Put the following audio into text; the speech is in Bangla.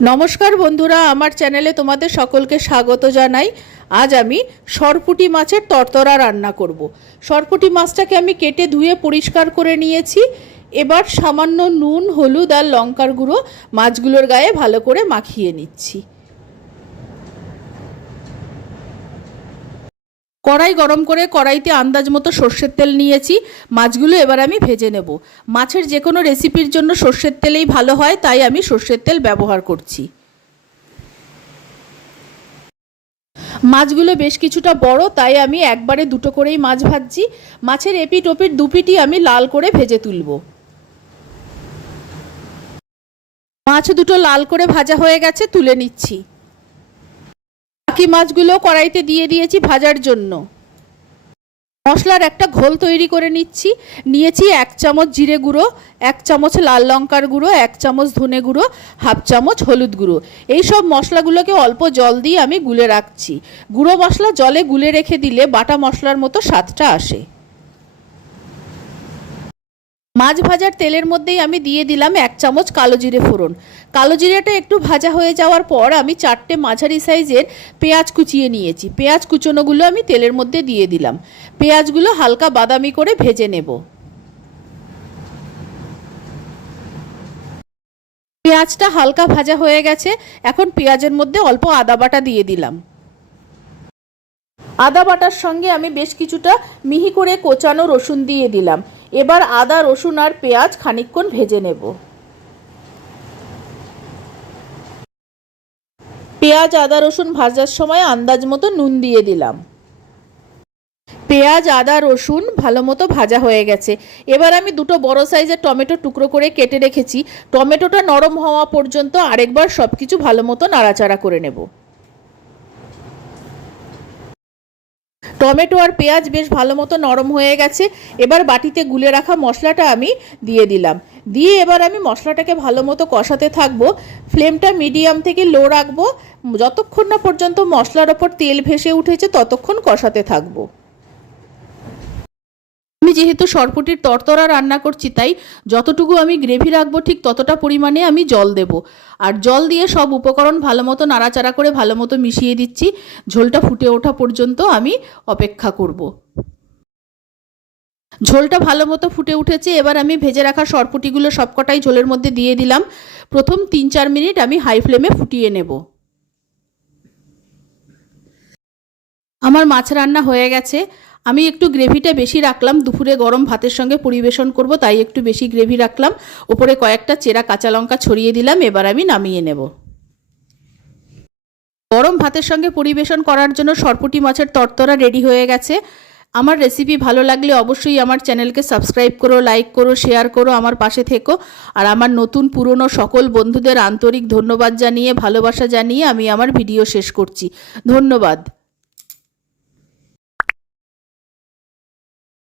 নমস্কার বন্ধুরা, আমার চ্যানেলে তোমাদের সকলকে স্বাগত জানাই। আজ আমি সরপুঁটি মাছের তরতরা রান্না করব। সরপুঁটি মাছটাকে আমি কেটে ধুয়ে পরিষ্কার করে নিয়েছি। এবার সামান্য নুন, হলুদ আর লঙ্কার গুঁড়ো মাছগুলোর গায়ে ভালো করে মাখিয়ে নিচ্ছি। কড়াই গরম করে কড়াইতে আন্দাজ মতো সর্ষের তেল নিয়েছি। মাছগুলো এবার আমি ভেজে নেব। মাছের যে কোনো রেসিপির জন্য সর্ষের তেলেই ভালো হয়, তাই আমি সর্ষের তেল ব্যবহার করছি। মাছগুলো বেশ কিছুটা বড়, তাই আমি একবারে দুটো করেই মাছ ভাজছি। মাছের এপিট ওপিট দুপিটি আমি লাল করে ভেজে তুলব। মাছ দুটো লাল করে ভাজা হয়ে গেছে, তুলে নিচ্ছি। বাকি মাছগুলো কড়াইতে দিয়ে দিয়েছি ভাজার জন্য। মশলার একটা ঘোল তৈরি করে নিয়েছি 1 চামচ জিরে গুঁড়ো, 1 চামচ লাল লঙ্কার গুঁড়ো, 1 চামচ ধনে গুঁড়ো, হাফ চামচ হলুদ গুঁড়ো। এই সব মশলাগুলোকে অল্প জল দিয়ে আমি গুলে রাখছি। গুঁড়ো মশলা জলে গুলে রেখে দিলে বাটা মশলার মতো স্বাদটা আসে। মাছ ভাজার তেলের মধ্যেই আমি দিয়ে দিলাম 1 চামচ কালো জিরে ফোড়ন। কালো জিরেটা একটু ভাজা হয়ে যাওয়ার পর আমি 4টে মাঝারি সাইজের পেঁয়াজ কুচিয়ে নিয়েছি। পেঁয়াজ কুচোনোগুলো আমি তেলের মধ্যে দিয়ে দিলাম। পেঁয়াজগুলো হালকা বাদামি করে ভেজে নেব। পেঁয়াজটা হালকা ভাজা হয়ে গেছে। এখন পেঁয়াজের মধ্যে অল্প আদা বাটা দিয়ে দিলাম। আদা বাটার সঙ্গে আমি বেশ কিছুটা মিহি করে কোচানো রসুন দিয়ে দিলাম। এবার আদা, রসুন আর পেঁয়াজ খানিকক্ষণ ভেজে নেব। পেঁয়াজ, আদা, রসুন ভাজার সময় আন্দাজ মতো নুন দিয়ে দিলাম। পেঁয়াজ, আদা, রসুন ভালো মতো ভাজা হয়ে গেছে। এবার আমি দুটো বড় সাইজের টমেটো টুকরো করে কেটে রেখেছি। টমেটোটা নরম হওয়া পর্যন্ত আরেকবার সব কিছু ভালো মতো নাড়াচাড়া করে নেব। টমেটো আর পেঁয়াজ বেশ ভালো মতো নরম হয়ে গেছে। এবার বাটিতে গুলে রাখা মশলাটা আমি দিয়ে দিলাম। দিয়ে এবার আমি মশলাটাকে ভালো মতো কষাতে থাকবো। ফ্লেমটা মিডিয়াম থেকে লো রাখবো। যতক্ষণ না পর্যন্ত মশলার ওপর তেল ভেসে উঠেছে ততক্ষণ কষাতে থাকবো। আমি যেহেতু সরপুঁটির তরতরা রান্না করছি, তাই যতটুকু আমি গ্রেভি রাখবো ঠিক ততটা পরিমাণে আমি জল দেব। আর জল দিয়ে সব উপকরণ ভালো মতো নাড়াচাড়া করে ভালো মতো মিশিয়ে দিচ্ছি। ঝোলটা ফুটে ওঠা পর্যন্ত আমি অপেক্ষা করব। ঝোলটা ভালো মতো ফুটে উঠেছে। এবার আমি ভেজে রাখা সরপুঁটিগুলো সবকটাই ঝোলের মধ্যে দিয়ে দিলাম। প্রথম 3-4 মিনিট আমি হাই ফ্লেমে ফুটিয়ে নেব। আমার মাছ রান্না হয়ে গেছে। আমি একটু গ্রেভিটা বেশি রাখলাম। দুপুরে গরম ভাতের সঙ্গে পরিবেশন করব, তাই একটু বেশি গ্রেভি রাখলাম। ওপরে কয়েকটা চেরা কাঁচা লঙ্কা ছড়িয়ে দিলাম। এবার আমি নামিয়ে নেব। গরম ভাতের সঙ্গে পরিবেশন করার জন্য সরপুঁটি মাছের তরতরা রেডি হয়ে গেছে। আমার রেসিপি ভালো লাগলে অবশ্যই আমার চ্যানেলকে সাবস্ক্রাইব করো, লাইক করো, শেয়ার করো, আমার পাশে থেকো। আর আমার নতুন পুরনো সকল বন্ধুদের আন্তরিক ধন্যবাদ জানিয়ে, ভালোবাসা জানিয়ে আমি আমার ভিডিও শেষ করছি। ধন্যবাদ।